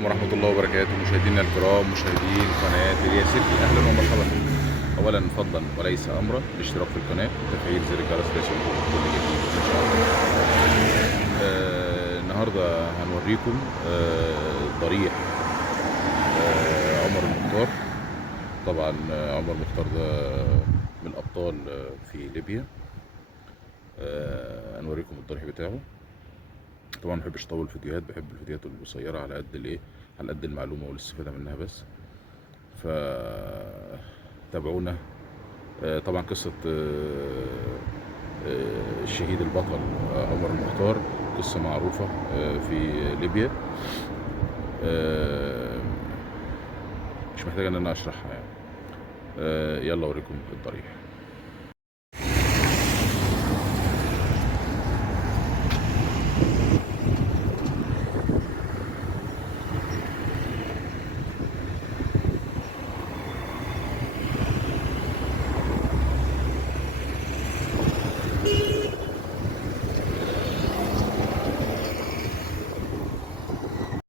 عليكم ورحمة الله وبركاته مشاهدينا الكرام مشاهدين قناة الياسري، أهلا ومرحبا. أولا فضلا وليس أمرا الاشتراك في القناة وتفعيل زر الجرس ليصلكم كل جديد إن شاء الله. النهاردة هنوريكم ضريح عمر المختار. طبعا عمر المختار ده من الأبطال في ليبيا. هنوريكم الضريح بتاعه. طبعا ما بحبش اطول فيديوهات، بحب الفيديوهات القصيره على قد الايه، على قد المعلومه والاستفاده منها بس. ف تابعونا. طبعا قصه الشهيد البطل عمر المختار قصه معروفه في ليبيا. مش محتاج ان انا اشرحها يعني. يلا اوريكم الضريح.